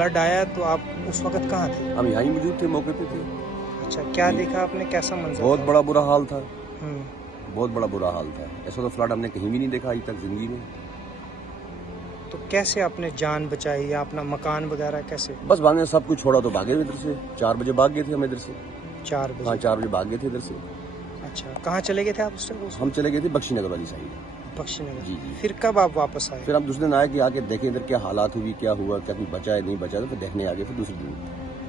Flood आया तो आप उस वक्त कहाँ थे? हम यहाँ ही मौजूद थे, मौके पे थे। अच्छा, क्या देखा आपने, कैसा मंजर बहुत था? बड़ा बुरा हाल था, हम्म। बहुत बड़ा बुरा हाल था। ऐसा तो फ्लड हमने कहीं भी नहीं देखा आज तक जिंदगी में। तो कैसे आपने जान बचाई या अपना मकान वगैरह कैसे? बस भागने सब कुछ छोड़ा तो भागे इधर से। 4 बजे भाग गए थे हम इधर से। 4 हाँ, बजे? 4 बजे भाग गए थे इधर से। अच्छा, कहाँ चले गए थे आप उस हम वक्त? चले गए थे बख्शी नगर वाली साइड। बख्शीनगर। जी जी। फिर कब आप वापस आए? फिर हम दूसरे दिन आए कि आके देखें इधर क्या हालात हुई, क्या हुआ, क्या कोई बचा है नहीं बचा, तो फिर देखने आ गए फिर दूसरे दिन।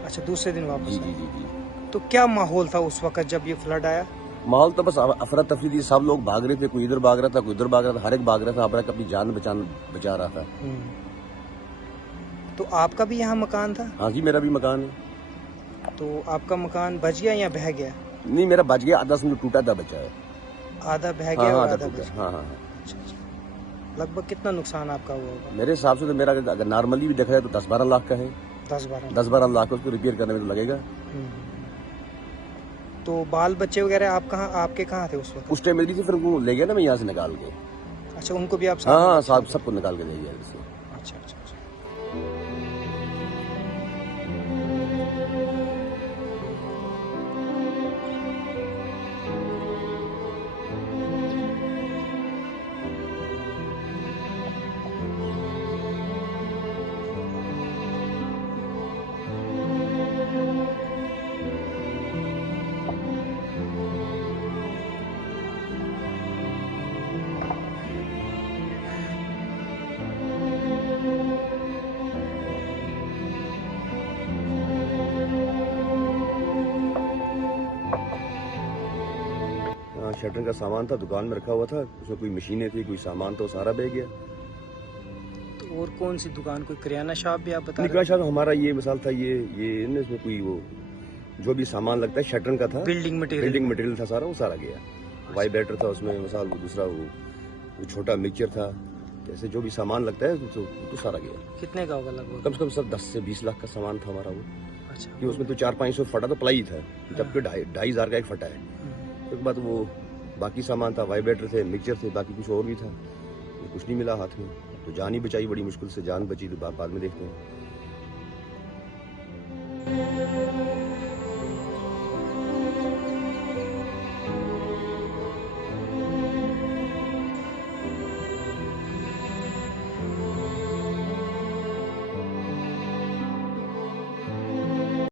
अच्छा, दूसरे दिन जी वापस जी आए। जी जी। तो क्या माहौल था उस वक्त जब ये फ्लड आया? माहौल तो बस अफरा तफरी थी, सब लोग भाग रहे थे, कोई इधर भाग रहा था, कोई उधर भाग रहा था, हर एक भाग रहा था, हर एक अपनी जान बचा रहा था। तो आपका भी यहाँ मकान था? हाँ जी, मेरा भी मकान है। तो आपका मकान बच गया या बह गया? नहीं, मेरा बच गया, आधा समझो टूटा था, बचा है। आधा बह हाँ गया हाँ, और आधा आधा टूटा। बच गया। हाँ हाँ हाँ। अच्छा अच्छा। लगभग कितना नुकसान आपका हुआ होगा? मेरे हिसाब से तो मेरा अगर नॉर्मली भी देखा जाए तो 10-12 लाख का है। 10-12? 10-12 लाख उसको रिपेयर करने में तो लगेगा। तो बाल बच्चे वगैरह आपके कहाँ थे उस वक्त? उस टाइम मेरी थी, फिर उनको ले गया ना मैं यहाँ से निकाल के। अच्छा, उनको भी आप साथ हाँ में हाँ, बच्चे लेके? सबको निकाल के ले गया इससे। अच्छा अच्छा अच्छा। शटरिंग का सामान था, दुकान में रखा हुआ था, उसमें कोई मशीनें थी, कोई सामान तो सारा बह गया। तो और कौन सी दुकान, कोई किराना शॉप भी आप बता रहे निकाह शायद हमारा ये मिसाल था, ये न, इसमें कोई वो जो भी सामान लगता है शटरिंग का था, बिल्डिंग मटेरियल था सारा, वो सारा गया। वाइब्रेटर था उसमें मिसाल, वो दूसरा वो छोटा मिक्सचर था, जैसे जो भी सामान लगता है तो सारा गया। कितने का होगा लगभग? कम से कम सब 10 से 20 लाख का सामान था हमारा वो। अच्छा। कि उसमें तो 400-500 फटा तो प्लाई था, जबकि 2,500 का एक फटा है। उसके बाद वो बाकी सामान था, वाइब्रेटर थे, मिक्सचर थे, बाकी कुछ और भी था, कुछ नहीं मिला हाथ में। तो जान ही बचाई बड़ी मुश्किल से, जान बची तो बाद में देखते हैं।